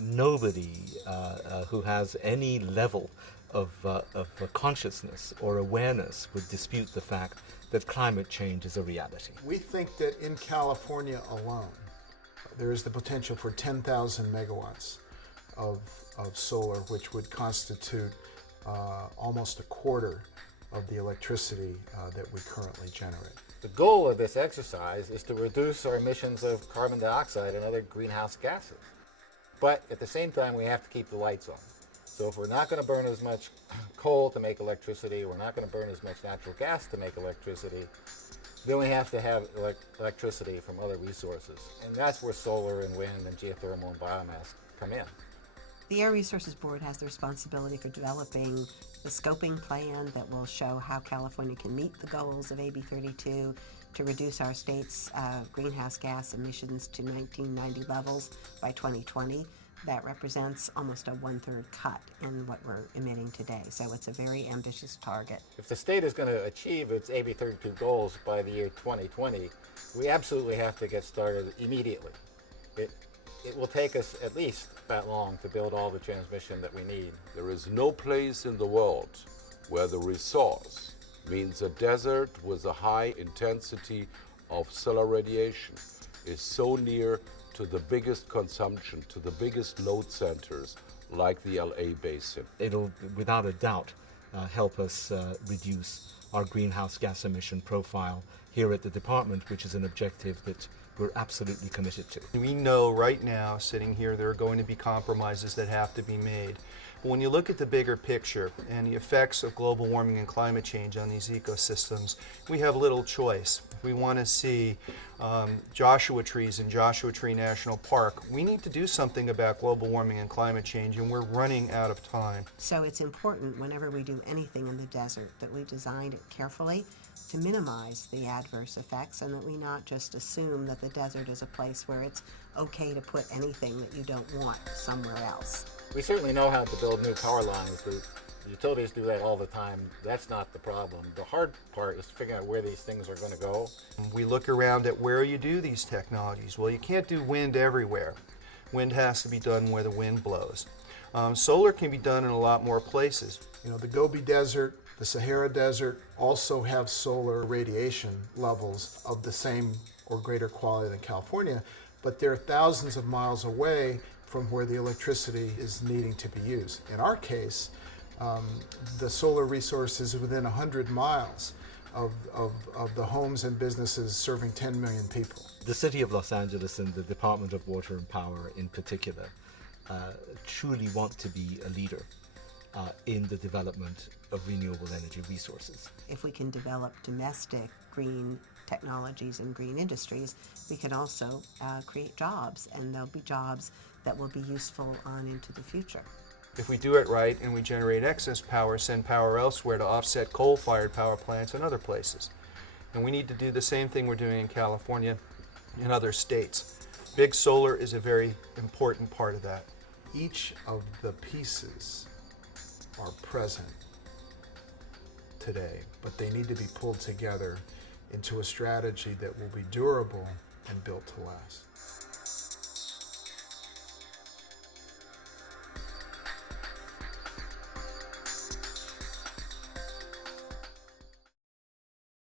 Nobody who has any level of consciousness or awareness would dispute the fact that climate change is a reality. We think that in California alone, there is the potential for 10,000 megawatts of solar, which would constitute almost a quarter of the electricity that we currently generate. The goal of this exercise is to reduce our emissions of carbon dioxide and other greenhouse gases. But at the same time, we have to keep the lights on. So if we're not going to burn as much coal to make electricity, we're not going to burn as much natural gas to make electricity, then we have to have electricity from other resources. And that's where solar and wind and geothermal and biomass come in. The Air Resources Board has the responsibility for developing the scoping plan that will show how California can meet the goals of AB 32 to reduce our state's greenhouse gas emissions to 1990 levels by 2020. That represents almost a one-third cut in what we're emitting today. So it's a very ambitious target. If the state is going to achieve its AB 32 goals by the year 2020, we absolutely have to get started immediately. It will take us at least that long to build all the transmission that we need. There is no place in the world where the resource means a desert with a high intensity of solar radiation is so near to the biggest consumption, to the biggest load centers like the LA basin. It'll, without a doubt, help us reduce our greenhouse gas emission profile here at the department, which is an objective that we're absolutely committed to. We know right now, sitting here, there are going to be compromises that have to be made. But when you look at the bigger picture and the effects of global warming and climate change on these ecosystems, we have little choice. If we want to see Joshua trees in Joshua Tree National Park, we need to do something about global warming and climate change, and we're running out of time. So it's important whenever we do anything in the desert that we design it carefully to minimize the adverse effects, and that we not just assume that the desert is a place where it's okay to put anything that you don't want somewhere else. We certainly know how to build new power lines. The utilities do that all the time. That's not the problem. The hard part is figuring out where these things are going to go. We look around at where you do these technologies. Well, you can't do wind everywhere. Wind has to be done where the wind blows. Solar can be done in a lot more places. You know, the Gobi Desert, the Sahara Desert also have solar radiation levels of the same or greater quality than California, but they're thousands of miles away from where the electricity is needing to be used. In our case, the solar resource is within 100 miles of the homes and businesses serving 10 million people. The City of Los Angeles and the Department of Water and Power in particular truly want to be a leader in the development of renewable energy resources. If we can develop domestic green technologies and green industries, we can also create jobs, and there'll be jobs that will be useful on into the future. If we do it right and we generate excess power, send power elsewhere to offset coal-fired power plants in other places. And we need to do the same thing we're doing in California and other states. Big solar is a very important part of that. Each of the pieces are present today, but they need to be pulled together into a strategy that will be durable and built to last.